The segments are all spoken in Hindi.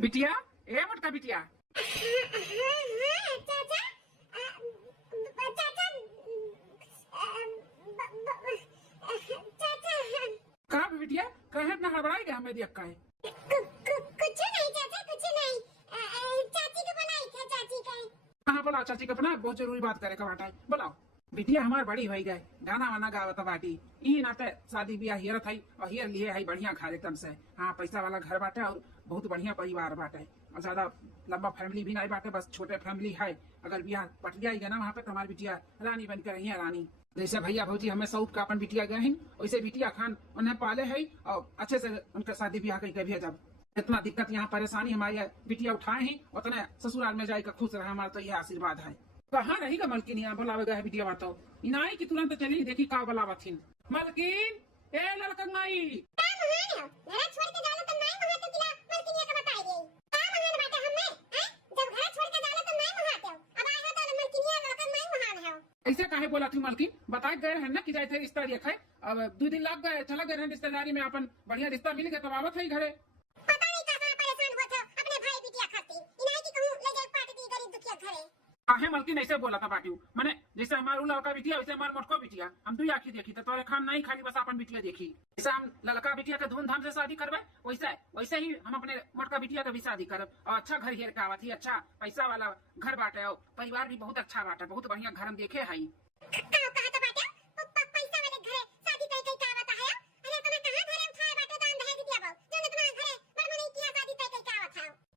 बिटिया, ए मोटका बिटिया। चाचा, चाचा, कहा बिटिया, कहे इतना हड़बड़ाई गया मेरी अक्का है। कुछ नहीं चाचा, कुछ नहीं। चाची को बनाई था, चाची का। कहाँ बोला चाची का बना, बहुत जरूरी बात करे का बाटा है, बोलाओ। बिटिया हमार बड़ी हो गए, गाना वाना गावत बाटी। ई नाते शादी ब्याह हियर थई और हियर लिए है बढ़िया घर एकदम से। हाँ, पैसा वाला घर बाटे और बहुत बढ़िया परिवार बाटे और ज्यादा लंबा फैमिली भी नहीं बाटे, बस छोटे फैमिली है। अगर ब्याह पट गया ना वहाँ पे तुम्हारी बिटिया रानी बन कर रही है, रानी। जैसे भैया भौजी हमें सऊद का अपन बिटिया गए हैं, वैसे बिटिया खान उन्हें पाले है और अच्छे से उनका शादी ब्याह करके भेजा। जब इतना दिक्कत यहाँ परेशानी हमारी बिटिया उठाए हैं, उतने ससुराल में जाकर खुश रहे, हमारा तो यह आशीर्वाद है। कहाँ रहेगा मलकिन, यहाँ बुलावे गए बिटिया बात इनाई की तुरंत चली देखी का बुलावा थी। मलकिन, ए लड़कंगाई, ऐसे काहे बोला थी मलकिन? बता गए हैं ना कि जाए थे रिश्ता देखे, अब 2 दिन लग गए, चला गए रिश्तेदारी में, अपन बढ़िया रिश्ता मिल गया तब आवत है घरे। काहे मलकिन ऐसे बोला था बाटी? मैंने जैसे हमारा लड़का बिटिया वैसे हमारे मोटको बिटिया, हम 2 आँखी देखी तो तोरे खान नहीं खाली बस अपन बिटिया देखी। जैसे हम लड़का बिटिया के धूमधाम से शादी करवे, वैसे ही हम अपने मोटका बिटिया का भी शादी करब। और अच्छा घर हेर के आवत ही, अच्छा पैसा वाला घर बाटे और परिवार भी बहुत अच्छा बाटे, बहुत बढ़िया घर हम देखे है।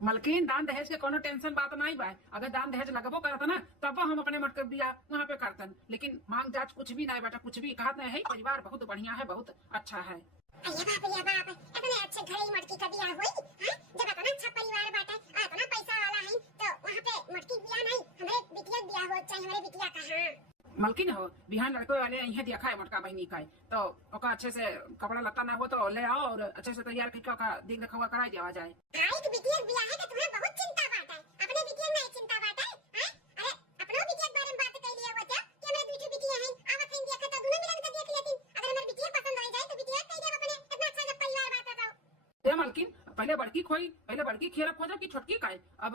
मलकिन दान दहेज के कोनो टेंशन बात नहीं बा। अगर दान दहेज लगबो करता ना तब हम अपने मटके बिया वहाँ पे करतन, लेकिन मांग जांच कुछ भी नहीं बेटा, कुछ भी कहत नहीं है। परिवार बहुत बढ़िया है, बहुत अच्छा है। बाप, इतने अच्छे घर मटकी का बियाह हुई, हां? जब इतना अच्छा परिवार बाटे, इतना पैसा वाला है तो वहाँ पे मटकी बियाह नहीं, हमारे बिटिया बियाह हो चाहिए, हमारे बिटिया कहाँ? मलकिन हो बिहान लड़के वाले यही देखा है मटका बहनी का, तो ओका अच्छे से कपड़ा लत्ता ना हो तो ले आओ और अच्छे से तैयार करके ओका देख देखा कराई देवा जाए। भाई की बिटिया बियाह है तो तुम्हें बहुत चिंता बाटे, अपने बिटिया नहीं चिंता बाटे, हैं? अरे अपनो बिटिया के बारे में बात कर लिया होता कि हमारे दूसरी बिटिया है, आवत है देखा तो दोनों मिलन कर देख लेती। अगर हमारी बिटिया पसंद आ जाए तो बिटिया कह दे अपने, इतना अच्छा जब परिवार बात तो। ए मलकिन, पहले बड़की खोई, पहले बड़की खेरप हो जाए कि छोटकी का है। अब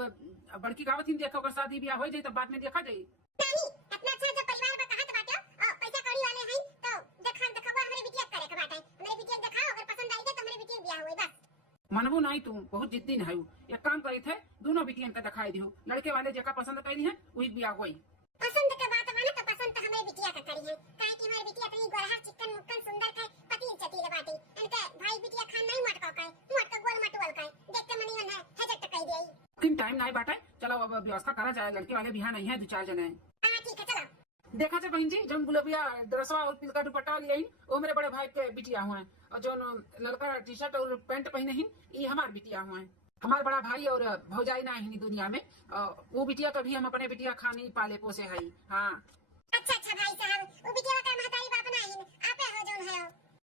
बड़की गावत ही देखा ओकर शादी ब्याह हो जाए तब बाद में देखा जाए। नहीं, इतना अच्छा जब परिवार में कहा तो बाटे और पैसा कौड़ी वाले हैं तो देखवा हमारे बिटिया करे के बाटे, हमारे बिटिया दिखाओ, अगर पसंद आई तो हमारे बिटिया बियाह होई बस। मनबू नहीं, तुम बहुत जिद्दी है। एक काम करी थे, दोनों बिटियन का दिखाई दियो, लड़के वाले जगह पसंद करी है वही ब्याह हुई। पसंद के बात माने तो पसंद तो हमारे बिटिया का करी है, काहे कि हमारे बिटिया इतनी गोरहर चिकन मुक्कन सुंदर है, पति चतीले बाटी। इनका भाई बिटिया खान नहीं मटका का है, मटका गोल मटवल का है, देखते मनी मन है हजट कह देई। किन टाइम नहीं बाटे, चलो अब व्यवस्था करा जाए, लड़के वाले बिहान नहीं है 2-4 जने। हां ठीक है चलो। देखा थे बहन जी, जब गुलबिया ड्रेसवा और तिलका दुपट्टा लिए वो मेरे बड़े भाई के बिटिया हुए, और जो लड़का टी शर्ट और पैंट पहने ही ये हमारे बिटिया हुए। हमारे बड़ा भाई और भौजाई ना है दुनिया में, वो बिटिया कभी हम अपने बिटिया खानी पाले पोसे है। हाँ अच्छा भाई साहब, वो बिटिया का महतारी बाप ना है, आपे हो जोन है।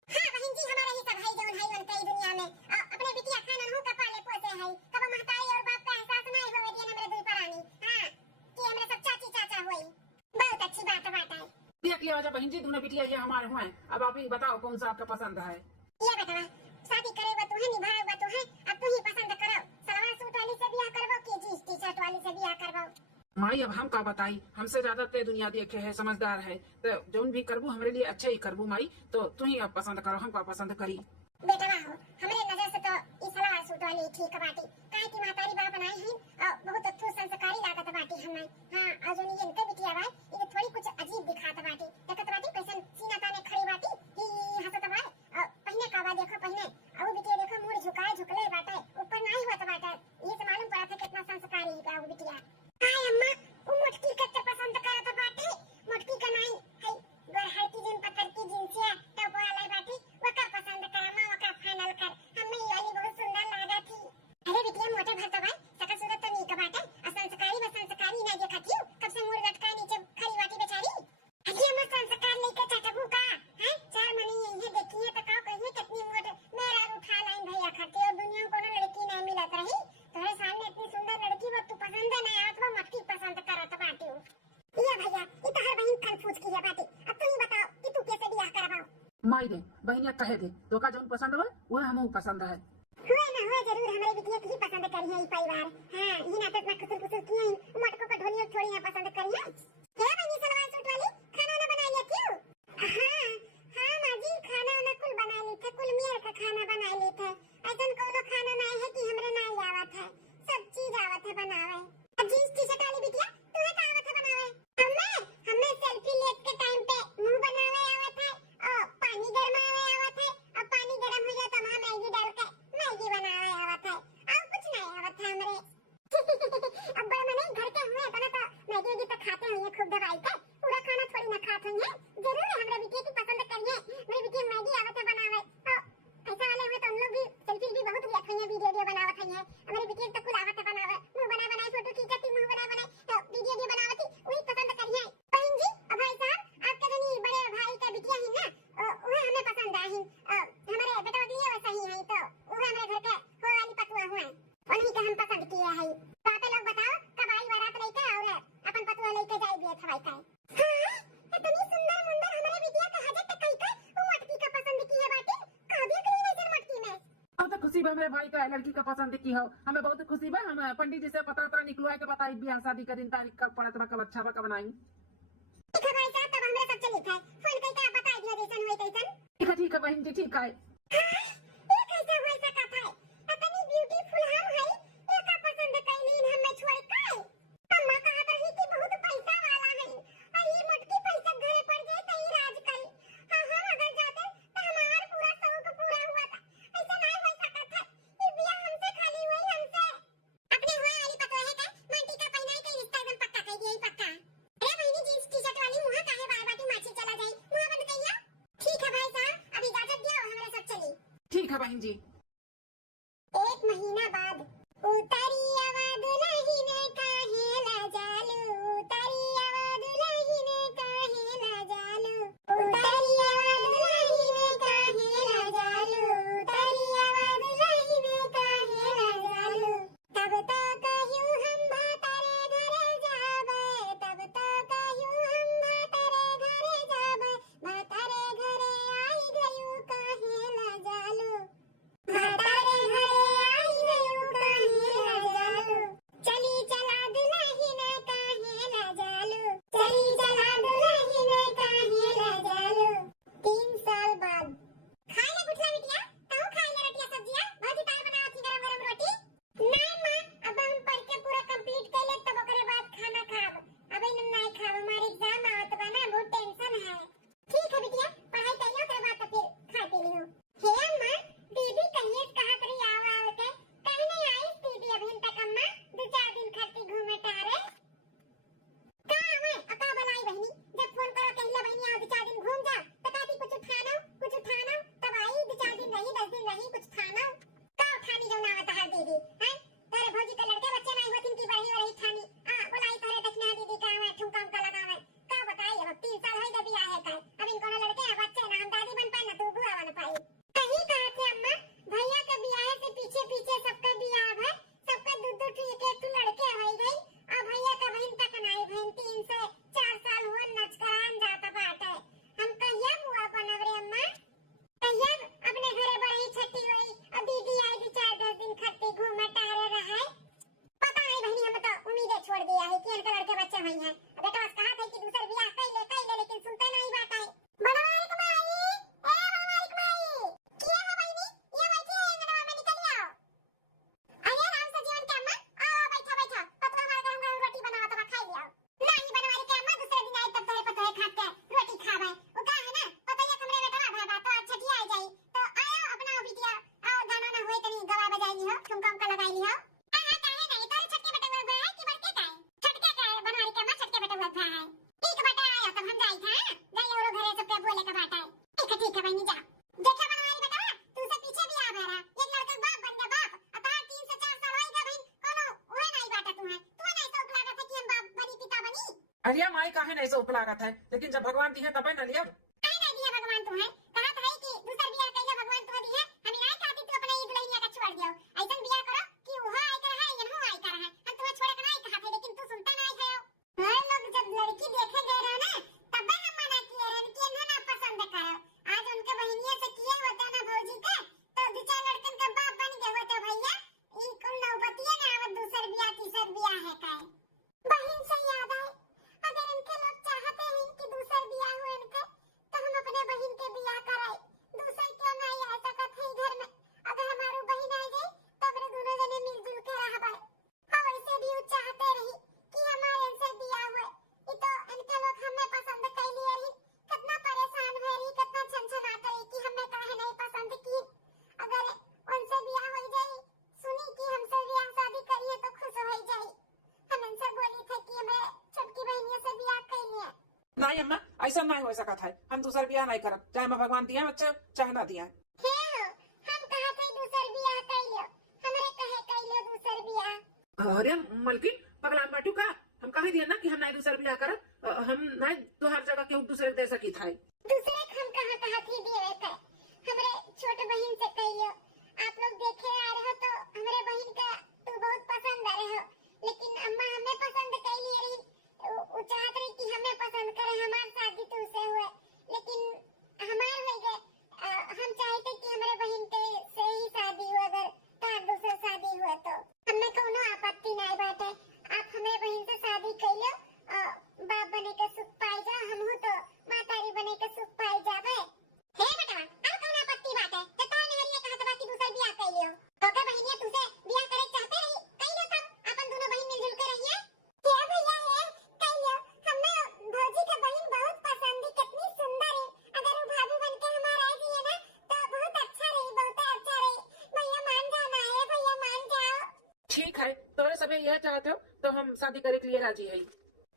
हां बहन जी, हमारा ही सब भाई जोन है बनते दुनिया में, अपने बिटिया खाना हो का पाले पोसे है, कब महतारी और बाप का एहसास नहीं होवे दिए हमरे दुई परानी। हां कि हमरे सब चाची चाचा होई, बहुत अच्छी बात है। देख लिया जा बहन जी, दोनों बिटिया ये हमारे हुए। अब आप ही बताओ कौन सा आपका पसंद है। ये बेटा शादी करेगा तू है, निभाएगा तू है, अब तू ही पसंद करो, सलवार सूट वाली से ब्याह करवाओ कि जीन्स टी शर्ट वाली से ब्याह करवाओ? माई अब हम का बताई, हमसे ज्यादा ते दुनिया देखे है, समझदार है, तो जोन भी करबू हमारे लिए अच्छे ही करबू माई, तो तू ही अब पसंद करो, हमका पसंद करी। बेटा हो हमरे नजर से तो इस सलवार सूट वाली ठीक बाटी, काहे की महतारी बाप बनाई है और बहुत अच्छी संस्कारी लागत बाटी हमें। हां और जो ये इनके बिटिया बा ये थोड़ी कुछ अजीब दिखात बाटी, देखत बाटी कैसन सीना ताने खड़ी बाटी ही हंसत बा, और पहने का बा देखो, पहने और बिटिया देखो मुंह झुकाए झुकले बाटे, ऊपर नहीं होत बाटे, ये से मालूम पड़ा था कितना संस्कारी है वो बिटिया। हाय अम्मा, वो मोटकी कच्चे पसंद करत बाटे, मोटकी का नहीं है गोरहर की जिन पत्थर की जिनसिया टप वाला बाटी, वो का पसंद कर मां, वो का फाइनल कर, हमें ये वाली बहुत सुंदर लगा थी। अरे बिटिया मोटे भरता भाई, सकल सूरत तो नी का बाटे, संस्कारी ना देखती हूं, कब से मुड़ लटका नीचे खड़ी बाटी बेचारी। अरे अम्मा संस्कार लेके चटकू का है, 4 मनी यही देखी है तो का कहिए कितनी मोटे मेरा उठा लाइन भैया खाती, और दुनिया को लड़की नहीं मिलत रही, तोरे सामने इतनी सुंदर लड़की वो तू पसंद नहीं आवत, वो मटकी पसंद करत बाटी। ये भैया ये तो हर बहन कंफ्यूज की है बाटी, अब तुम ही बताओ कि तू कैसे ब्याह करवाओ? माई दे बहनिया कहे दे, तो का जोन पसंद हो वो हमहू पसंद है। हुए ना हुए जरूर हमारे बिटिया की पसंद करी है ई परिवार। हां ई ना तो कुछ कुछ किए मटको का ढोलियो थोड़ी ना पसंद करी है। क्या बनी सलवार सूट वाली खाना ना बना लिया क्यों? हां हां माजी खाना ना कुल बना ली थे, कुल मियार का खाना बना ली थे। ऐसन कोनो खाना ना है कि हमरे ना आवत है, सब चीज आवत है बनावे। अब जींस टी-शर्ट वाली बिटिया तुम्हें का आवत है बनावे? हमें सेल्फी लेत के टाइम पे मुंह बनावे आवत है और पानी गरमावे आवत है और पानी गरम हो जाए तो हम मैगी डाल के मैगी बनावे आवत है और कुछ नहीं आवत है हमरे। अब बड़ा मने घर के हुए तना तो मैगी की तो खाते हैं खूब दवाई के, पूरा खाना थोड़ी ना खाते हैं। जरूर है हमरे बिटिया की पसंद करिए, मेरी बिटिया मैगी आवत है बनावे और पैसा वाले हुए तो हम लोग भी सेल्फी भी बहुत लिया हैं, वीडियो बनावत हैं। हमारी बिटिया तो कुल आवत है बनावे, मुंह बना बनाए फोटो खींचती, मुंह बना बनाए तो वीडियो बनावती, वही पसंद करिए। बहन जी और भाई साहब आपके जनी बड़े भाई का बिटिया है ना वो हमें पसंद आई। हमारे बेटा बकलिए वैसा ही है तो वो हमारे घर के हो वाली पतुआ हुआ उन्हीं का हम पसंद किए हैं। तो आप लोग बताओ कब आई बारात लेके और अपन पतुआ लेके जाई दिए थवाई का। हां इतनी सुंदर मुंदर हमारे बिटिया का हजे तक कई का वो मटकी का पसंद की है बाटे का दिया करी नहीं मटकी में। बहुत खुशी बा मेरे भाई का लड़की का पसंद की हो, हमें बहुत खुशी बा। हम पंडित जी से पता तरह निकलवा के बताई ब्याह शादी का दिन तारीख कब पड़त बा, कब अच्छा बा, कब नहीं। ठीक है भाई साहब तब हमरे सब चली था फोन करके बता दिया जैसन होई तैसन। ठीक है बहन जी ठीक है। ये कैसे हो सका था? इतनी ब्यूटीफुल हम है एका पसंद कैलीन हमें छोड़ के। अम्मा कहत रही कि बहुत पैसा वाला है और ये मोटकी पैसा घरे पड़ जाए तो ही राज करी। हां हम अगर जाते तो हमार पूरा शौक पूरा हुआ था। ऐसा नहीं हो सका था, ये बियाह हमसे खाली हुई हमसे अपने हुआ वाली पतो है का माटी का पहनाई के रिश्ता एकदम पक्का कर दिया ही पक्का। अरे बहनी जींस टी-शर्ट वाली मुंह काहे बार बाटी माची चला जाई, मुंह बंद कइया। ठीक है भाई साहब अब इजाजत दिया हमरा सब चली। ठीक है बहन जी। एक महीना बाद उतारी आवाज दुल्हन काहे ला जालू, उतारी आवाज दुल्हन काहे ला जालू, उतारी आवाज दुल्हन काहे ला जालू, उतारी आवाज दुल्हन काहे ला जालू। तब तो कहियो हम भातारे घरे जाबे, तब तो कहियो हम भातारे घरे जाबे, भातारे घरे आई गयो काहे ला जालू, भातारे घरे आई गयो काहे ला जालू। चली चला दुल्हन काहे ला जालू, चली चला दुल्हन काहे ला जालू। 3 साल बाद खाए ले गुठला बिटिया ताऊ खाए ले रोटियां सब्जियां बहुत ही तार बनावत थी गरम गरम रोटी। नहीं मां अब हम पढ़ के पूरा कंप्लीट कर ले तब ओकरे बाद खाना खाब, अबे नहीं खाब हमारे एग्जाम आवत बा ना बहुत टेंशन है। ठीक है बिटिया पढ़ाई कर लो ओकरे बाद तो फिर खा पी लियो। हे अम्मा दीदी कहिए कहा करी आव के कहीं नहीं आई दीदी अभी तक अम्मा 2-4 दिन खाती घूमे टारे का है अका बलाई बहनी जब फोन करो कहला बहनी आओ 2-4 दिन घूम जा तो कहती कुछ उठाना तब आई 2-4 दिन रही 10 दिन रही कुछ खाना का उठानी जो ना बता दीदी हैं तेरे भौजी के लड़के बच्चे नहीं होतिन की बड़ी रही ठानी बुलाई तोरे देखना दीदी का मैं ठुमका उमका लगावे का बताई अब 3 साल होई दे बियाह है का अब इन कोनो लड़के है बच्चे ना हम दादी बन पाए ना तू बुआ बन पाई। सही कहा थे अम्मा भैया के बियाह से पीछे पीछे सबका बियाह है सबका दो एक लड़के हो गई और भैया का बहन तक नहीं बहन 3 से 4 साल हुआ नचकरान जाता बाटे। हम कहिया बुआ बनब रे अम्मा कहिया अपने घरे बड़ी छठी हुई और दीदी आई 2-4-10 दिन खत्ती घूमे टारे रहे पता नहीं बहनी हम तो उम्मीदें छोड़ दिया है कि इनके लड़के बच्चे हुई हैं। बेटा बस कहा था कि दूसरा बियाह कर ले लेकिन सुनते नहीं बात है। बनवारी कमाई बनवारी कमाई किया हो बहनी ये बैठे अंगनवा में निकल आओ। अरे राम से जीवन के अम्मा आओ बैठो बैठो पतवा मार गरम गरम रोटी बनाओ तो खाई लियो। नहीं बनवारी के अम्मा दूसरे दिन आई तब तोरे पतवा खात के रोटी खावे वो का है ना पतैया कमरे में टवा भाबा तो छठी आ जाई तो आयो अपना बिटिया आओ गाना ना होई तनी गवा बजाई ली हो ठुमका उमका लगाई ली हो। हां काहे नहीं तोरे छटके बेटा हुआ है कि बड़के का है छटके का है बनवारी के अम्मा छटके बेटा हुआ है एक बेटा आया तब हम जाई था जाई और घरे सबके बोले का बाटा है ठीक है बहनी जा देखा बनवारी बेटा तू से पीछे भी आ रहा एक लड़का बाप बन गया बाप अता 3 से 4 साल होई गए बहन कोनो ओए नहीं बाटा तू नहीं शौक लागत है कि हम बाप बनी पिता बनी। अरे माई काहे नहीं शौक लागत है, लेकिन जब भगवान दी है तब न लिया काहे नहीं दिया भगवान तुम्हें कहा था कि दूसर बियाह कइला भगवान तुम्हें दी है हम नहीं चाहती तू अपने ई दुल्हनिया का छोड़ दियो ऐसन बियाह करो कि वो आई कर है या नो आई कर है हम तुम्हें छोड़ के नहीं कहा था लेकिन तू सुनता नहीं है। हर लोग जब लड़की देखे गए रहे ना तब हम मना किए रहे कि इन्हें ना पसंद करो आज उनके बहनिया से किए होता ना भौजी का तो 2-4 लड़कन का बाप बन गए होते भैया इन नहीं अम्मा, ऐसा नहीं हो सकता है। हम दूसर बियाह नहीं करब, चाहे मैं भगवान दिया बच्चा चाहे ना दिया। हे हो, हम कहा थे दूसर बियाह कैलो, हमरे कहे कैलो दूसर बियाह। अरे मलकिन पगला बाटू का, हम कहे दिया ना कि हम नहीं दूसर बियाह करब। हम नहीं तो हर जगह के दूसरे दे सकी था। दूसरे हम कहा थी देवे थे, हमरे छोट बहन से कैलो। आप लोग देखे आ रहे हो तो हमरे बहन का तू बहुत पसंद आ रहे हो, लेकिन अम्मा हमें पसंद कैली रही। वो चाहत रही कि हमें पसंद करे, हमार शादी तुझसे हुए, लेकिन हमार हो गए। हम चाहते कि हमारे बहन के से ही शादी हो, अगर तार दूसरा शादी हुआ तो हमें कोनो आपत्ति नहीं बाटे। आप हमारे बहन से शादी कैलो, बाप बने के सुख पाई जा, हम हो तो मातारी बने के सुख पाई जावे। हे बेटा, अब कौन आपत्ति बाटे? तो तार नेहरिया कहत बा कि दूसर बियाह कैलियो, तो के बहनिया तुझसे बियाह करे चाहते रही, कैलियो तब अपन दोनों बहन मिलजुल के रहिए। क्या भैया है कैलियो, हमें भौजी का बहन बहुत पसंद है, कितनी सुंदर है। अगर वो भाभी बन के हमारा आ जाइए ना तो बहुत अच्छा रही, बहुत अच्छा रही। भैया मान जाना है, भैया मान जाओ। ठीक है, तोरे समय यह चाहते हो तो हम शादी करे के लिए राजी है।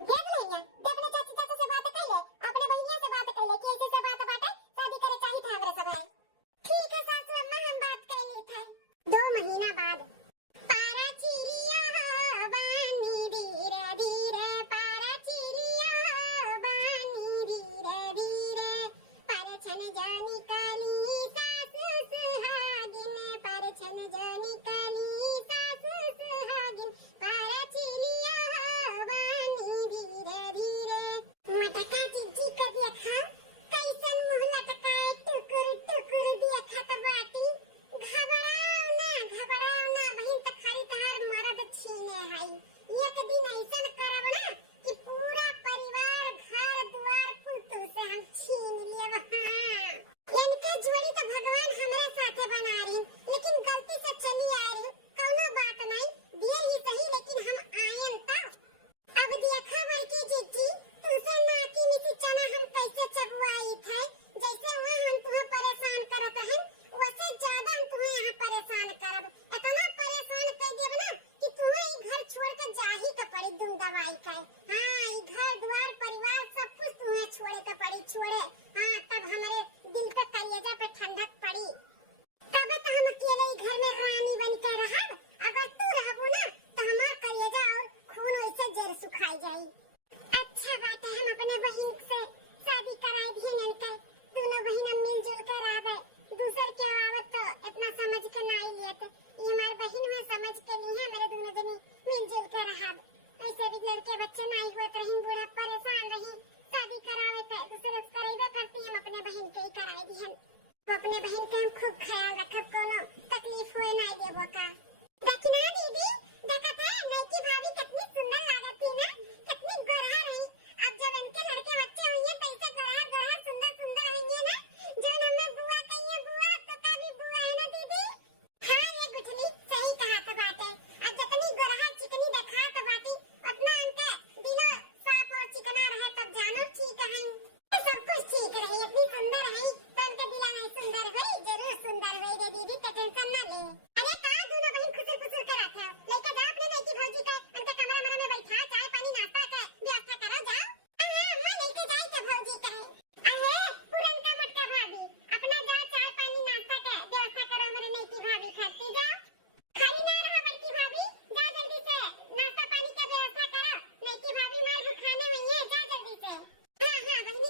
देख लेंगे, अपने चाची चाचा से बात कर ले, अपने बहनिया से बात कर ले कि ऐसे से बात बाटे शादी करे चाहिए था हमरे सब। ठीक है सासू अम्मा, हम बात करेंगे था। 2 महीना बाद पारा चिड़िया बानी धीरे धीरे, पारा चिड़िया बानी धीरे धीरे, परछन जानी काली सासु सुहागिन, परछन जानी काली सासु सुहागिन, पारा चिड़िया बानी धीरे धीरे। मटका जीजी को देखा कैसन मुंह लटकाए, टुकुर टुकुर देखा तो बाटी। घबराओ ना बहिन, तो खाली तहार मरद छीने है। एक दिन ऐसन करब ना कि पूरा परिवार घर द्वार पुतू से हम छीन लेब। हाँ, इनके जोड़ी तो भगवान हमारे साथे बना रही, लेकिन गलती से चली आ रही, कौनो बात नहीं, देर ही सही लेकिन हम आयन तब। अब देखा बड़की जीजी, तुझसे नाती नीति चना हम कैसे चबुआई थे, जैसे वहाँ हम तुम्हें परेशान करत हैं, वैसे ज्यादा हम तुम्हें यहाँ परेशान करब। इतना परेशान कर देब ना कि तुम्हें ये घर छोड़ कर जा ही के पड़ी, दुम दवाई के। हाँ, ये घर द्वार परिवार सब कुछ तुम्हें छोड़े के पड़ी, छोड़े। हाँ, तब हमारे दिल पे कलेजा पे ठंडक पड़ी, तब तो हम अकेले ही घर में रानी बन के रहब। अगर तू रहबो ना तो हमार कलेजा और खून वैसे जर सुखाई जाई। अच्छा बात है, हम अपने बहन से शादी कराई दिए नहीं के, दोनों बहन मिलजुल कर आवे। दूसर के आवत तो इतना समझ के नहीं लेते, ये हमारी बहन में समझ के लिए है, मेरे दोनों जने मिलजुल के रहब। ऐसे भी लड़के बच्चे नहीं हुए तो रही, बूढ़ा परेशान रही, शादी करावे थे दूसरे कराइबे करती, हम अपने बहन के ही कराई दिहन। तो अपने बहन के हम खूब ख्याल रखब, कोनो तकलीफ होए नहीं देबो का। देखना दीदी, देखत है नई की भाभी कितनी सुंदर लागत थी ना, कितनी गोरा रही। अब जब इनके लड़के बच्चे होंगे तो ऐसे गोरा गोरा सुंदर सुंदर होंगे ना, जो हमें बुआ कहिए, बुआ तो कभी बुआ है ना दीदी। हाँ ये गुठली सही कहा तो बात है, अब जितनी गोरा चिकनी देखा तो बाती उतना उनके दिलो साफ और चिकना रहे, तब जानो ठीक है, सब कुछ ठीक रही। इतनी सुंदर रही तो उनके दिला नहीं सुंदर हुई, जरूर सुंदर हुई रे दीदी, तो टेंशन ना ले। अरे कहाँ दोनों बहन खुसर खुसर कर रखे हो, लेके जाओ अपने नई की भौजी का, उनके कमरा मरा में बैठा, चाय पानी नाश्ता के व्यवस्था करो, जाओ। हाँ अम्मा लेके जाए तो भौजी कहे, अरे पुरनका मटका भाभी, अपना जाओ चाय पानी नाश्ता के व्यवस्था करो, हमारे नई की भाभी खाती जाओ। खड़ी ना रहो बड़की भाभी, जाओ जल्दी से नाश्ता पानी का व्यवस्था करो, नई की भाभी मार खाने में ही है, जाओ जल्दी से। हाँ हाँ बहनी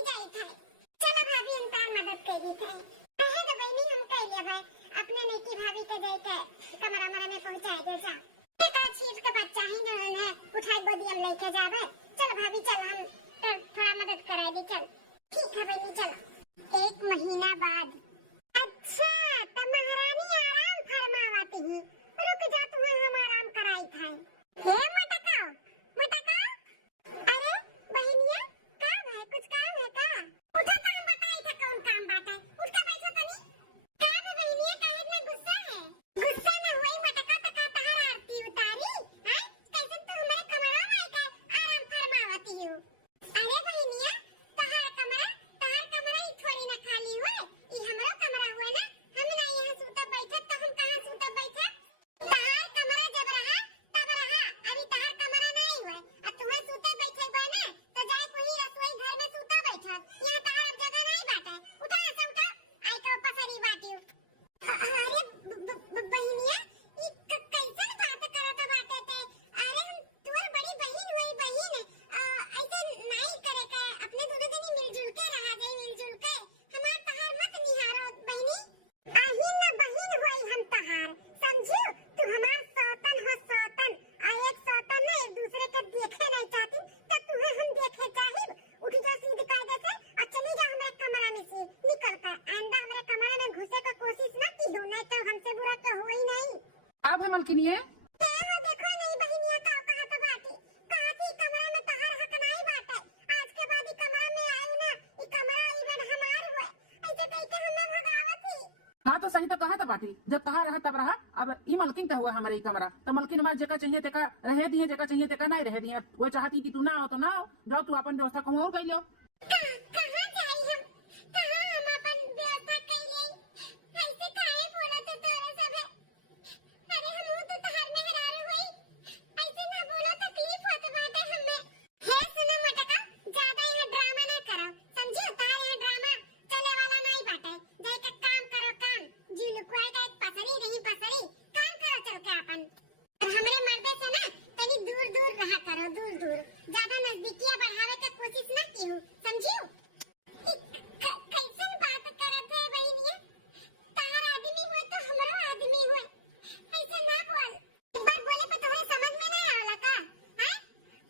मालकिन ये? देखो नहीं बहिनिया का कहा तो बाटी कहा थी कमरा में तहार हक नहीं बाटे। आज के बाद ई कमरा में आयु ना ई कमरा इवन हमार हुए ऐसे कह के हमें भगावत थी। हाँ तो सही तो कहा था बाटी, जब कहा रहा तब रहा। अब ई मालकिन का हुआ हमारे ई कमरा, तो मालकिन हमारे जगह चाहिए तेका रह दिए, जगह चाहिए तेका नहीं रह दिए। वो चाहती कि तू ना आओ तो ना आओ, जाओ तू अपन व्यवस्था कहूँ और कर लो। कहां जाई हम कहां हम अपन व्यवस्था कइले ऐसे काहे बोलत तोरे सब है। अरे हम तो तहार में हरारू होई ऐसे ना बोलो तकलीफ होत बाटे हमें। हे सुनो मटका ज्यादा यहाँ ड्रामा ना करो समझियो। तार यहाँ ड्रामा चले वाला नहीं बाटे। जाई के काम करो काम जी लुकवाई का एक पसरी नहीं पसरी काम करो चल के अपन। और हमरे मर्दे से ना तनी दूर दूर रहा करो, दूर दूर ज्यादा नजदीकियां बढ़ावे के कोशिश ना कीहू समझियो। कैसन बात करत है बहिनिया, तार आदमी हुए तो हमरो आदमी हुए ऐसे ना बोल। एक बार बोले पे तुम्हें समझ में नहीं आवला का हैं?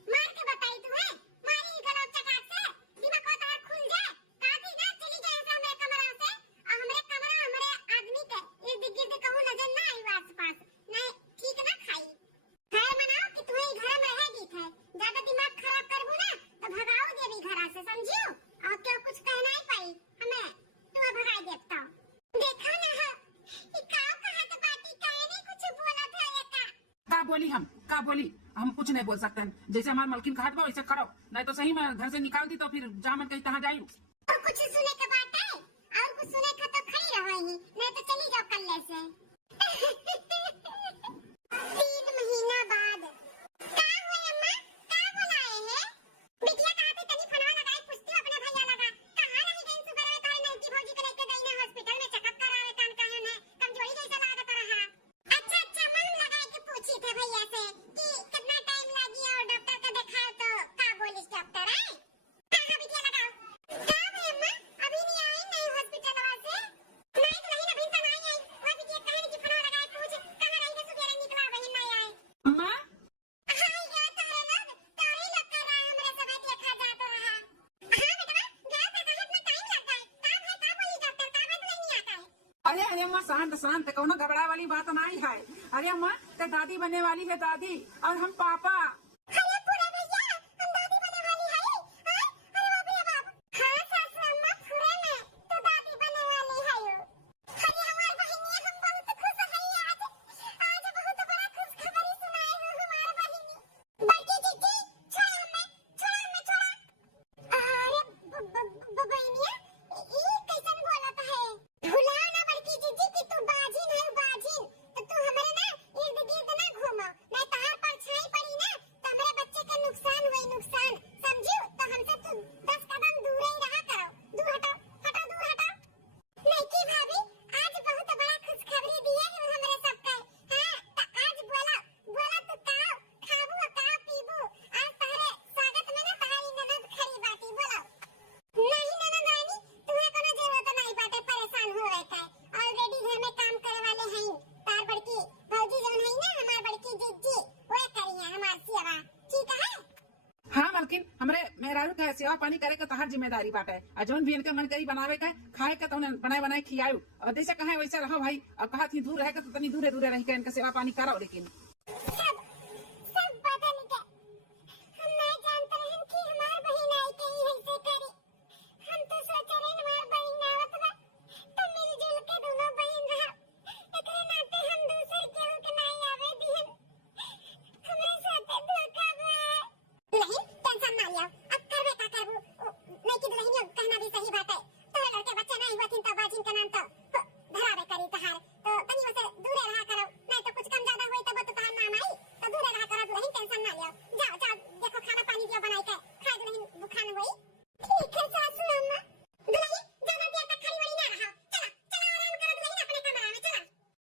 मार के बताई तू है मारी गलो चटाक से दिमाग को तार खुल जाए काजी ना चली जाए से हमरे कमरा से। और हमरे कमरा हमरे आदमी के इर्द गिर्द कहूं नजर ना आई आस पास नहीं ठीक ना खाई। खैर मनाओ कि तुम्हें घर में रहेगी थे, ज्यादा दिमाग खराब करबू ना तो भगाओ देवी घर से समझियो। और क्यों कुछ कहना ही पाई हमें तुम्हें भगाई देता हूं। देखो ना ये काव कहा तो बाटी काहे नहीं कुछ बोला था ये का बोली का बोली हम कुछ नहीं बोल सकते हैं। जैसे हमारे मालकिन का हाथ वैसे करो, नहीं तो सही मैं घर से निकाल दी तो फिर जहाँ मन कहीं तहाँ जायू। और कुछ सुने के बात है और कुछ सुने का तो खड़ी रहो ही नहीं तो चली जाओ कल्ले से। 3 महीना बाद का हुए अम्मा का बुलाए हैं? बिटिया कहा थी तनी फनवा लगाए पूछती हूं अपने भैया लगा कहां रही गई सुबह में तारी नंकी भौजी को लेके गई ना हॉस्पिटल में चेकअप करावे कान काहे ने कमजोरी जैसा लागत रहा। अच्छा मन लगाए के पूछी थे भैया से कि कितना टाइम लगी और डॉक्टर को दिखाओ तो का बोलिस डॉक्टर है कहां बिटिया लगाओ का हुए अम्मा अभी नहीं आई नहीं हॉस्पिटल से नहीं तो नहीं अभी तक नहीं आई। वो बिटिया कहे कि फनवा लगाए पूछ कहां रही है सुबह निकला वही नहीं आए। अम्मा हां ये तारे लग कर रहा है हमरे सब देखा जाता रहा। हां बेटा गया था कहां इतना टाइम लगता है का बोली डॉक्टर का बात नहीं आता है। अरे अम्मा शांत शांत, कोनो घबरा वाली बात नहीं है। अरे अम्मा तो दादी बनने वाली है दादी और हम पापा। अरे पूरे भैया हम दादी बनने वाली है हां। अरे बाप रे बाप हां सासू अम्मा पूरे में तो दादी बनने वाली है यो। अरे हमार बहिनी हम बहुत खुश है आज बहुत बड़ा खुश खबरी सुनाए हो हमार बहिनी। बड़की जीजी छोड़ हमें अरे बहिनिया ई कैसन बोलत है भुला ना बड़की जीजी कि तू बाजिन है बाजिन तो तू हमरे ना इर्द गिर्द ना घूमो नहीं तार पर छाई पड़ी ना तो हमरे बच्चे का नुकसान हुई नुकसान समझियो। तो हमसे तू 10 कदम दूर ही रहा करो। दूर हटो दूर हटो। नहीं की भाभी आज बहुत बड़ा खुशखबरी दिए है हमरे सबके हां तो आज बोला तो खाबू का पीबू आज तहरे स्वागत में ना तहारी ननद खरी बाटी बोलो। नहीं ननद रानी तुम्हें कोनो जरूरत नहीं बाटे परेशान होवे का ऑलरेडी घर में काम करे वाले हैं तार बड़की भौजी जौन है ना हमार बड़की जीजी वो करिए हमार सेवा ठीक है। हाँ मालकिन हमरे मेहरारू का सेवा पानी करे का तहार जिम्मेदारी बाटे। और जौन भी इनका मन करी बनावे का खाए का तो बनाए खियायू और जैसे कहे वैसे रहो भाई। और कहा थी दूर रहे तो तनी दूरे रह के इनका सेवा पानी करो। लेकिन सब बदल गए हम नहीं जानते हैं कि हमार बहन आई कहीं ऐसे करी। हम तो सोच रहे हैं हमार बहन आवत बा तो मिलजुल के दोनों बहन रहा एकरे नाते हम दूसरे केहू के नहीं आवे दिहन हमरे साथे धोखा बा। नहीं टेंशन ना लियो अब करबे का करबू नहीं कि दुल्हनिया कहना भी सही बात है। तो लड़के बच्चे नहीं हुआ थिन तो बाजिन का नाम तो धरावे करी तहार तो तनी से दूरे रहा करो नहीं तो कुछ कम ज्यादा होई तब तो तहार नाम आई तो दूरे रहा करो दुल्हन टेंशन ना लियो। जाओ देखो खाना पानी दियो बनाई के खा दुल्हन बुखान होई ठीक है सासू अम्मा। दुल्हन ज्यादा देर तक खड़ी वड़ी ना रहो चलो आराम करो दुल्हन अपने कमरा में चलो।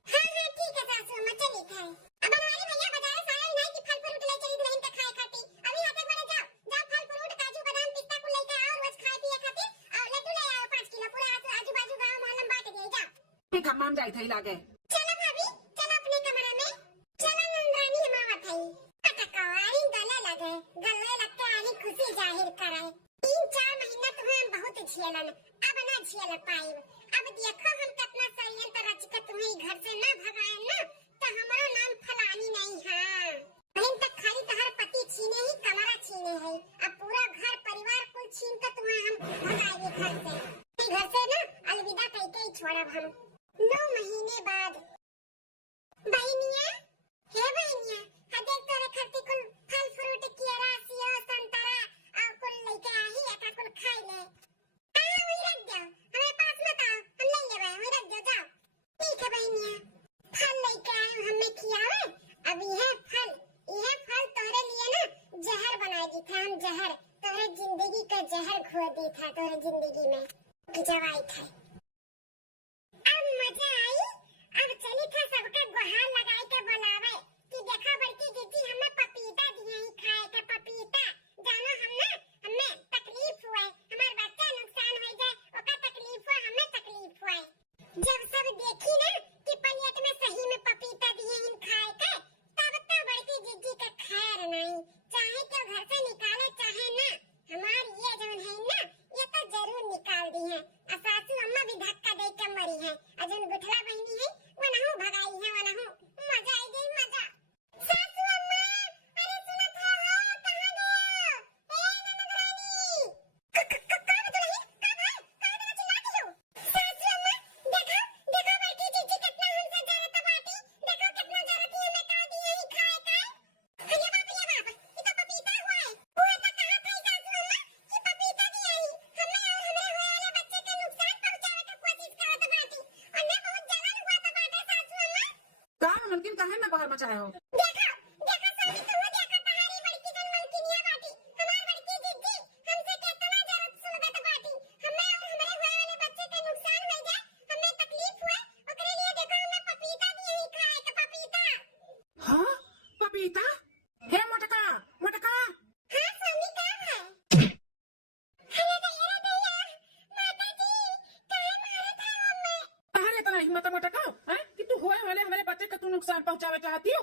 हां ठीक है सासू अम्मा चली खाए। अब हमारे भैया बाजार से आए नहीं कि फल फ्रूट ले चली दुल्हन के खाए खाती अभी हाथे घरे जाओ फल फ्रूट काजू बादाम पिस्ता को लेके आओ रोज खाए पिए खातिर और लड्डू ले आओ 5 किलो पूरा आजू बाजू गांव मोहल्ला में बांट दिए जाओ। ठीक है मान जाए थे लागे। चलो भाभी चलो अपने कमरे में चलो नंदरानी हमावत है पटकवारी गले लग के आई खुशी जाहिर कराए। 3-4 महीना तुम्हें हम बहुत झेलन अब ना झेल पाई। अब देखो हम कितना षड्यंत्र रच के तुम्हें घर से ना भगाए ना तो हमारा नाम फलानी नहीं। हाँ बहन तक खाली तहर पति छीने ही कमरा छीने है, अब पूरा घर परिवार कुल छीन कर तुम्हें हम भगाएंगे घर से। घर से ना अलविदा कह के ही छोड़ब हम। 9 महीने बाद बहनिया हे बहनिया हदे तोरे खाती कुल फल फ्रूट केरा सेव संतरा और कुल लेके आही एका कुल खाई ले। हां वही रख दो, हमें पास मत आओ, हम ले लेबे, वही रख दो जाओ। ठीक है बहनिया, फल लेके आए हमें खियावे। अब यह फल तोरे लिए ना जहर बनाएगी था, हम जहर तोरे जिंदगी का जहर घोल दी था तोरे जिंदगी में गिजवाई था। अब मजा आई, अब चली था सबके गुहार लगाई के बुलावे कि देखा बड़की दीदी हमें पपीता दिए ही खाए के पपीता। जानो हमें तकलीफ हुए, हमार बच्चा नुकसान हो जाए ओका तकलीफ हुए, हमें तकलीफ हुए। जब सब देखी ना कि प्लेट में सही में पपीता दिए ही खाए के, तब तो बड़की दीदी का खैर नहीं, चाहे तो घर से निकाले चाहे ना, हमार ये जवन है ना ये तो जरूर निकाल दी है। सासू अम्मा भी धक्का दे के मरी है, अजन गुठला बहनी है वो नहु भगाई है, वो नहु मजा आई गई मजा। सासू अम्मा अरे सुनो तो हो कहां गए हो? ए ननदरानी कहां तो नहीं, कहां भाई कहां तो चिल्लाती हो? सासू अम्मा देखो देखो बड़की जीजी कितना हमसे जरूरत बाटी, देखो कितना जरूरत है हमें का दिए ही खाए का। ये बाप ये तो पपीता हुआ है, वो तो कहां था सासू अम्मा कि पपीता दिया ही हमें और हमारे हुए वाले बच्चे के नुकसान पहुंचाने की कोशिश करत बाटी, और ना बहुत जलन हुआ था बाटे सासू अम्मा। का मुमकिन काहे ना बाहर मचाए हो? देखो देखो साली तुम देखो तुम्हारी बड़की जन मलकिनिया बाटी, हमारी बड़की दीदी हमसे कितना जरूरत सुनगत बाटी, हमें और हमारे हुए वाले बच्चे के नुकसान हो जाए, हमें तकलीफ हुए ओकरे लिए देखो हमें पपीता दिए ही खाए के पपीता। हाँ पपीता? हे मोटका मोटका, हाँ स्वामी काम है। अरे दैया माता जी काहे मारे था हमें? तारे इतना हिम्मत मोटका हैं कि तू होए वाले हमारे बच्चे का तू नुकसान पहुंचावे चाहती हो?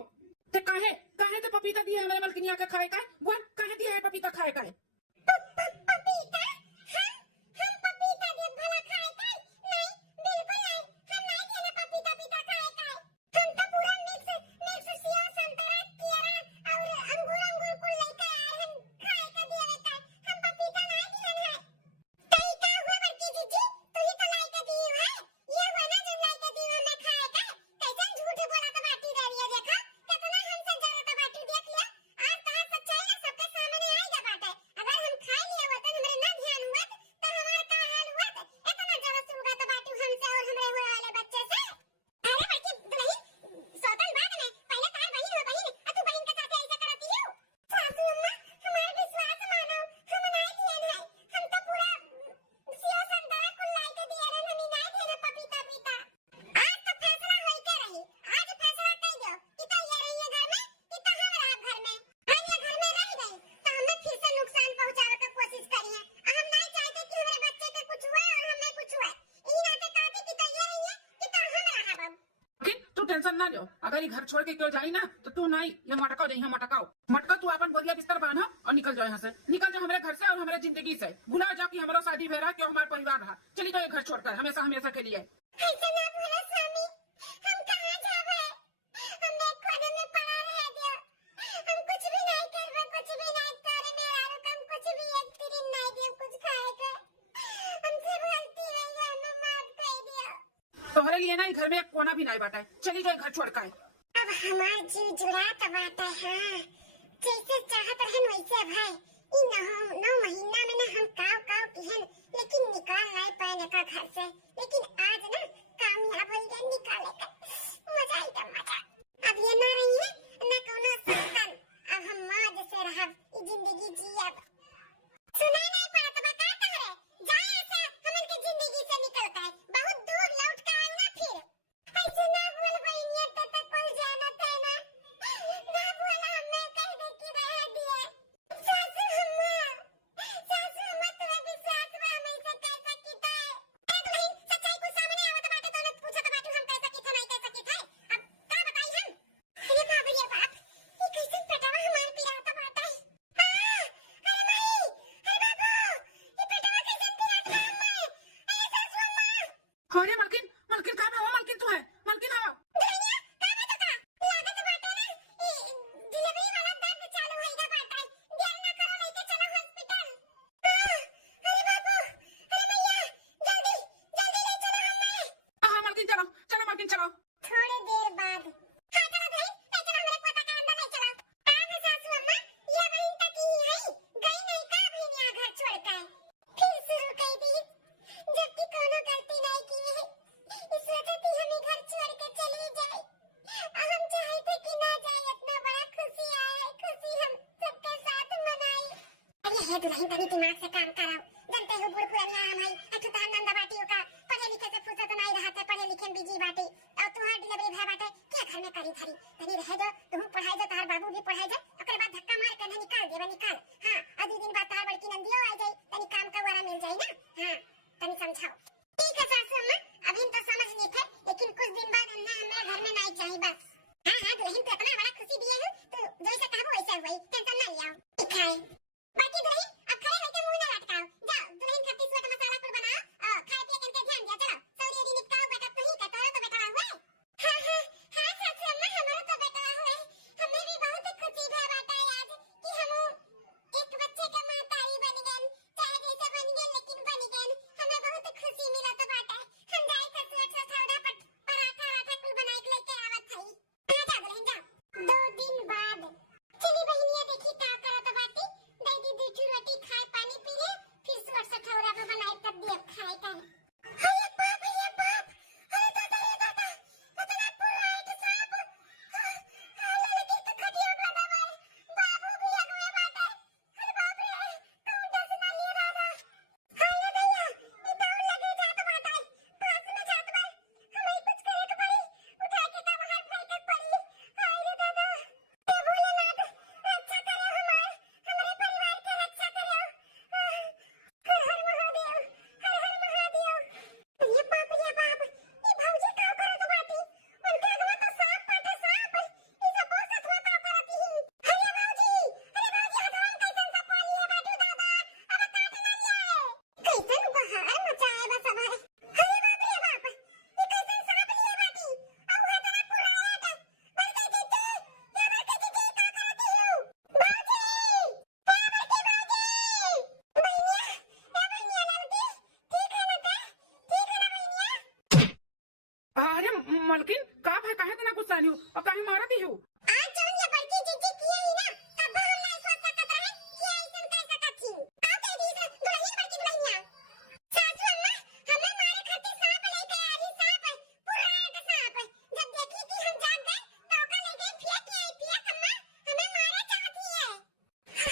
ते काहे काहे तो पपीता दिया हमारे मलकिनिया का खाए का? बोल काहे दिया है पपीता खाए का? पपीता हम पपीता दे भला खाए का? नहीं बिल्कुल नहीं, हम नहीं देना पपीता पीता खाए का। हम तो पूरा मिक्स सेव संतरा केरा और अंगूर कुल लेके आए हम खाए का देवे का, हम पपीता नहीं दिए है। तई का हुआ बड़की दीदी तू ही तो लाई के दी है, ये हुआ ना जो लाई के दी हमें खाए का। कैसे झूठ बोला तो बाटी दे रही है, देखो कितना हमसे जरूरत बाटी देख लिया, आज तो सच्चाई ना सबके सामने आएगा बाटे। अगर हम खा लिए होते हमरे ना ध्यान हुआ तो हमारा का हाल हुआ, इतना जरूरत सुनगा तो बाटी हमसे और हमरे हुए वाले बच्चे से। अरे बड़की दुल्हन सौतन बाद में पहले तार बहन हो बहन, आ तू बहन के साथ ऐसा करती हो? सासू अम्मा हमारा विश्वास मानो, हम नहीं दिए है, हम तो पूरा सेव संतरा कुल लाई के दिए रहे, हम नहीं देना पपीता पीता। आज तो फैसला होई के रही, आज फैसला कर दो कि तो ये रही है घर में कि तो हम रह घर में। हम ये घर में रह गई तो हमें फिर से नुकसान पहुंचाने की कोशिश करी है, और हम नहीं चाहते कि हमारे बच्चे के कुछ हुए और हमें कुछ हुए। ई नाते कहते कि तो ये रही है कि तो हम रह अब। लेकिन तू टेंशन ना लो, अगर ये घर छोड़ के क्यों जाई ना तो तू नहीं ये मटकाओ जही मटकाओ मटका, तू अपन बोरिया बिस्तर बांधो और निकल जाओ यहाँ से, निकल जाओ हमारे घर से और हमारे जिंदगी से। भुला जाओ कि हमारा शादी भे रहा, क्यों हमारा परिवार रहा, चली जाओ ये घर छोड़कर हमेशा हमेशा के लिए। ऐसा ना बोलो स्वामी, हम कहाँ जावे? हम एक कोने में पड़ा रह गया, हम कुछ भी नहीं करबे, कुछ भी नहीं तोरे मेरा हम कुछ भी एक दिन नहीं दे कुछ खाए के, हमसे गलती हो गई, हमें माफ कर दिया। तुम्हारे लिए ना घर में एक कोना भी नहीं बाटा है, चली जाओ घर छोड़कर। अब हमार जीव जुड़ा तो बात है। हाँ जैसे चाहत रहन वैसे भाई, इन 9 महीना में ना हम काव किहन लेकिन निकाल नहीं पाए का घर से, लेकिन आज ना कामयाब हो गए निकाले का, मजा आई तो मजा। अब ये ना रही है ना कोनो संतन, अब हम मौज से रहब, ई जिंदगी जियब। सुनाई नहीं पड़त बता तहरे, जाए ऐसे हमन के जिंदगी से निकल कर बहुत दूर लौट के आए ना फिर। ऐसे ना बोल बहनिया तो कोई जानत है ना बोला हमें कह दे कि रह दिए। सासू अम्मा तुम्हें विश्वास हुआ हम ऐसे कैसा कीता है? अरे दुल्हन सच्चाई को सामने आवत बाटे तो न पूछत बाटू हम कैसा कीता नहीं कैसा कीता है, अब का बताई हम? अरे बाप रे बाप, ये कैसे पेटवा हमार पिराता बाटा है। अरे माई, अरे बाबू, ये पेटवा कैसे पिराता है हमार? अरे सासू अम्मा। अरे मलकिन मलकिन कहाँ हो? मलकिन तू है, मलकिन आओ। दुल्हनिया का बात का लागत बाटे ना रहे दुल्हन तनी दिमाग से काम कराओ। जानते हो बूढ़ पुरानिया हम हई अठु तार नंदा बाटी का पढ़े लिखे से फुर्सत नहीं रहते, पढ़े लिखे में बिजी बाटे और तुहार डिलीवरी भय बाटे क्या घर में करी धरी। तनी रहे दो, तुम पढ़ाई दो, तार बाबू भी पढ़ाई दो, ओकर बाद धक्का मार के ना निकाल देबे निकाल। हां और 2 दिन बाद तार बड़की नंदियो आ जाई, तनी काम का वारा मिल जाई ना। हां तनी समझाओ। ठीक है सासू अम्मा, अभी तो समझ नहीं थे, लेकिन कुछ दिन बाद हमें घर में नहीं चाहिए बस। हां हां दुल्हन को इतना बड़ा खुशी दिए हो तो जैसे कहो वैसे हुई, टेंशन ना लियो। ठीक है बाकी दुल्हन अब खड़े होके मुंह ना लटकाओ, जाओ दुल्हन का तीसरा का मसाला कुल बनाओ और खाए पिए करके ध्यान दिया। चलो सौरी री निपटाओ बेटा, तू ही का तोरा तो बेटा हुआ। हां हां हां सासू अम्मा हमारा तो बेटा हुआ, हमें भी बहुत खुशी है बेटा आज कि हम एक बच्चे का माताई बन गए, चाहे जैसे बन गए लेकिन बन गए। हमें बहुत खुशी मिला तो बेटा हम जाए ससुर से थोड़ा पराठा वाठा कुल बनाए के लेके आवत हई। जा दुल्हन जा। 2 दिन बाद चली बहनिया देखी का करत बाटी, दादी दूध रोटी खाए पानी पी ले, फिर सुअर से ठौरा पे बनाए तब देव खाए का। अरे बाप अरे दादा रे दादा इतना पुराइट सांप हाले लेकिन तो खटिया पे दबा बाबू भी अगवे बाटे। अरे बाप रे कौन डस ना लिए दादा। हाय दैया ई दौड़ लगे जात बाटे, पास में जात बा, हमें कुछ करे के पड़ी, उठा के तब हाथ फेंक के पड़ी। हाय रे दादा हे भोलेनाथ रक्षा करे हमारे परिवार के रक्षा करे। हर हर महादेव हर हर महादेव। ये बाप ये भौजी का करत बाटी, उनके अगवा तो सांप बाटे सांप, ई सब बहुत सतवा का करती ही। अरे भौजी हथवन कैसन सा पाली है बाटू दादा, अब काट ना लिया कैसन बहार मचाए बा सब है। अरे बाप ये कैसन सांप लिए बाटी और है तना पुराया का बड़का जीते या बड़का जीते का करती हो भौजी। क्या बड़की भौजी बहनिया ललती ठीक है ना बहनिया। अरे मलकिन का भाई काहे तना गुस्सा लियो और काहे मारत ही हो। आज जौन ये बड़की जीजी किए ही ना तब हम नहीं सोच सकत रहे कि ऐसन कर सकत थी। का कह दी दुल्हन बड़की दुल्हनिया सासू अम्मा हमें मारे खातिर सांप लेके आ रही, सांप पुराना सांप। जब देखी कि हम जाग गए तो ओका ले गए फेंक आई पिया अम्मा हमें मारे चाहती है।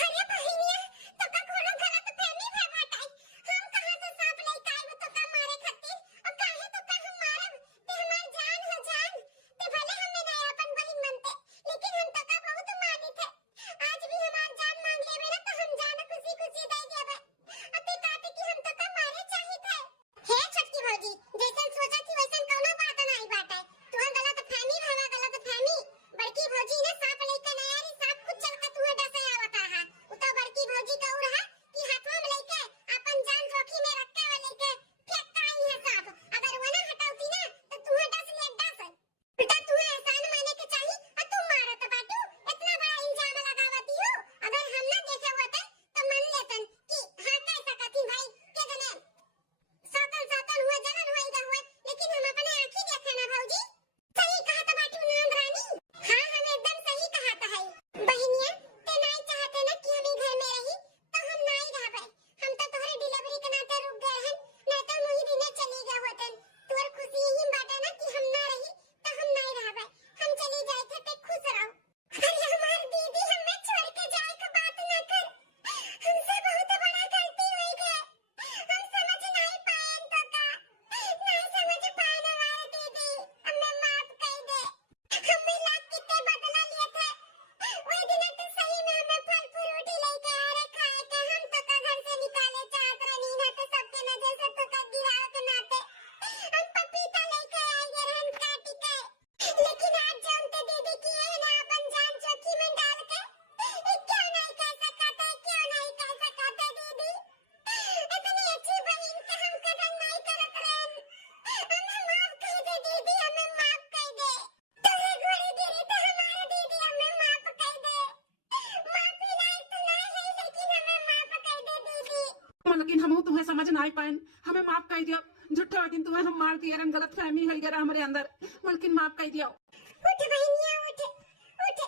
अरे बहनिया तो का कोनो गलत फहमी है बाटाई, हम कहां से सांप लेके आए तो का मारे खातिर और काहे तो का हम मारब ते हमार जान है जान। ते भले हमें नहीं अपन बहन मनते लेकिन हम तो का बहुत मानी थे। आज भी हमार जान मांग लेवे ना तो हम जान खुशी खुशी दे देबे। अते काटे कि हम तो का मारे चाहे थे। हे छोटकी भौजी जैसन सोचा थी वैसन कोनो बात नहीं बाटे, तुहर गलत फहमी भावा गलत फहमी। बड़की भौजी ने सांप लेके नहीं आ रही, सांप कुछ चल के तुहे डसे आवत रहा। उ तो बड़की भौजी का उ रहा कि हाथवा में लेके अपन जान जोखिम में रख के लेके फेंक आई है सांप। अगर वो ना हटाउती ना तो तुहे डस ले डस। बेटा तुहे एहसान माने के चाहिए और तुम मारत बाटू इतना बड़ा इल्जाम लगावती हो। अगर हम ना देखे होते तो मान लेतन कि हां कह सकती भाई के जने सौतन हुए जलन हुए इधर हुए, लेकिन हम अपने आंखी देखे ना भौजी। सही कहा तो बाटू नंद रानी। हां हम एकदम सही कहा तो है बहनिया। ते नहीं चाहते ना कि हम घर में रही तो हम नहीं रहबे। हम तो तोहरे डिलीवरी के नाते रुक गए हैं, नहीं तो मुही दिने चली गए होतन। तोर खुशी ही बाटे ना कि हम ना रही तो हम नहीं रहबे, हम चली जाए थे ते खुश रहो। अरे हमार दीदी हमें छोड़ के जाए का बात ना कर, हमसे बहुत बड़ा गलती हुई है। हम समझ नहीं पाए तो का नहीं समझ पाए हमारे दीदी, हमें माफ कर दे। हम लाख कितने बदला लिए थे वही दिन तो सही में हमें फल फ्रूट लेके आ रहे खाए के। हम तो का घर से निकाले चाहत रही ना तो सबके नजर से तो का गिराव के नाते हम पपीता लेके आए रहन काटी के। लेकिन आज जानते दीदी किए है ना अपन जान जोखिम में डाल के क्यों नहीं कह सकते, क्यों नहीं कह सकते दीदी। इतनी अच्छी बहन के हम कदर नहीं करत रहन। हमें माफ कर दे दीदी, हमें माफ कर दे। तोरे घोड़ी गिरी तो हमारे दीदी हमें माफ कर दे। माफी लायक तो नहीं है लेकिन हमें माफ कर दे दीदी। मलकिन हम तुम्हें समझ नहीं पाए, हमें माफ कर दियो। झूठा दिन तुम्हें हम मार दिए, गलत फहमी है गरा हमारे अंदर, मलकिन माफ कर दियो। उठ बहनिया उठ उठ